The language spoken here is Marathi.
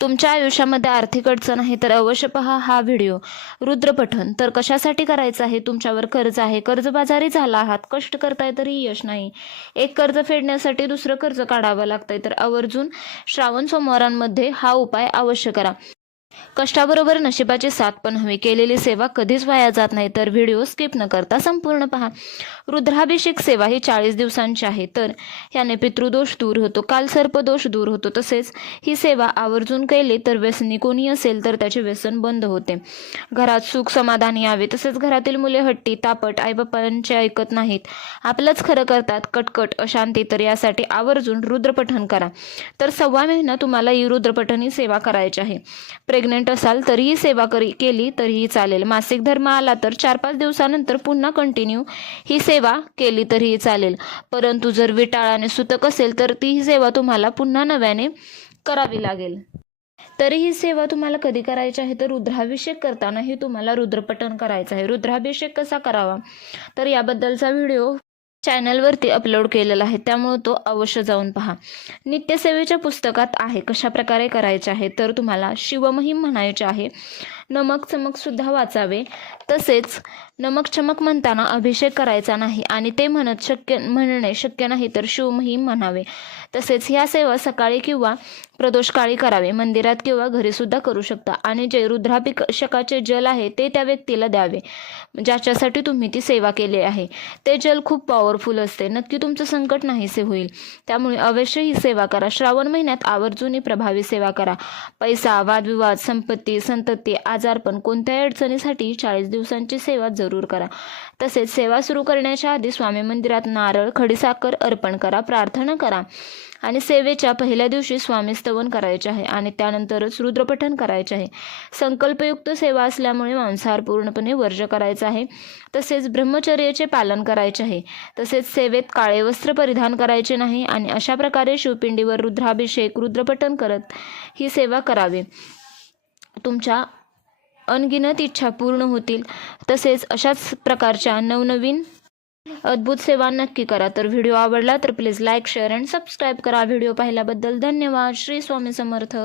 तुमच्या आयुष्यामध्ये आर्थिक अडचण आहे तर अवश्य पहा हा व्हिडिओ. रुद्रपठन तर कशासाठी करायचं आहे? तुमच्यावर कर्ज आहे. कर्जबाजारी झाला आहात. कष्ट करताय तरी यश नाही. एक कर्ज फेडण्यासाठी दुसरं कर्ज काढावं लागतंय. तर आवर्जून श्रावण सोमवारांमध्ये हा उपाय अवश्य करा. कष्टाबरोबर नशिबाची साथ पण हवी. केलेली सेवा कधीच वाया जात नाही तर व्हिडिओ स्किप न करता संपूर्ण पहा. रुद्राभिषेक सेवा ही चाळीस दिवसांची आहे तर याने पितृदोष दूर होतो कालसर्पदोष दूर होतो. तसेच ही सेवा आवर्जून केली तर व्यसनी कोणी असेल तर त्याचे व्यसन बंद होते. घरात सुख समाधान यावे तसेच घरातील मुले हट्टी तापट आईबापांचे ऐकत नाहीत. आपलंच खरं करतात कटकट अशांती तर यासाठी आवर्जून रुद्रपठण करा. तर सव्वा महिना तुम्हाला ही रुद्रपठण ही सेवा करायची आहे. प्रेग्नेंट असाल तरीही सेवा करी केली तरीही चालेल. मासिक धर्म आला तर चार पाच दिवसानंतर पुन्हा कंटिन्यू ही सेवा केली तरीही चालेल. परंतु जर विटाळाने सुतक असेल तर ती ही सेवा तुम्हाला पुन्हा नव्याने करावी लागेल. तरी ही सेवा तुम्हाला कधी करायची आहे तर रुद्राभिषेक करतानाही तुम्हाला रुद्रपठण करायचं आहे. रुद्राभिषेक कसा करावा? तर याबद्दलचा व्हिडिओ चॅनलवरती अपलोड केलेला आहे त्यामुळे तो अवश्य जाऊन पहा. नित्यसेवेच्या पुस्तकात आहे कशा प्रकारे करायचे आहे तर तुम्हाला शिवमहिम म्हणायचे आहे. नमक चमकसुद्धा वाचावे. तसेच नमक चमक म्हणताना अभिषेक करायचा नाही आणि ते म्हणत शक्य म्हणणे शक्य नाही तर शिवमही म्हणावे. तसेच ह्या सेवा सकाळी किंवा प्रदोषकाळी करावे. मंदिरात किंवा घरीसुद्धा करू शकता आणि जे रुद्राभिषेकाचे जल आहे ते त्या व्यक्तीला द्यावे. ज्याच्यासाठी तुम्ही ती सेवा केली आहे. ते जल खूप पॉवरफुल असते. नक्की तुमचं संकट नाहीसे होईल. त्यामुळे अवश्य ही सेवा करा. श्रावण महिन्यात आवर्जून प्रभावी सेवा करा. पैसा वादविवाद संपत्ती संतती आजारपण कोणत्याही अडचणीसाठी चाळीस दिवसांची सेवा जरूर करा. तसेच सेवा सुरू करण्याच्या आधी स्वामी मंदिरात नारळ खडीसाखर अर्पण करा प्रार्थना करा. आणि सेवेच्या पहिल्या दिवशी स्वामी स्तवन करायचे आहे आणि त्यानंतरच रुद्रपठण करायचे आहे. संकल्पयुक्त सेवा असल्यामुळे मांसाहार पूर्णपणे वर्ज करायचा आहे. तसेच ब्रह्मचर्याचे पालन करायचे आहे. तसेच सेवेत काळे वस्त्र परिधान करायचे नाही आणि अशा प्रकारे शिवपिंडीवर रुद्राभिषेक रुद्रपठण करत ही सेवा करावी. तुमच्या अनगिनत इच्छा पूर्ण होतील. तसेच अशाच प्रकारच्या नवनवीन अद्भुत सेवा नक्की करा. तर व्हिडिओ आवडला तर please like share and subscribe करा. व्हिडिओ पाहिल्याबद्दल धन्यवाद. श्री स्वामी समर्थ.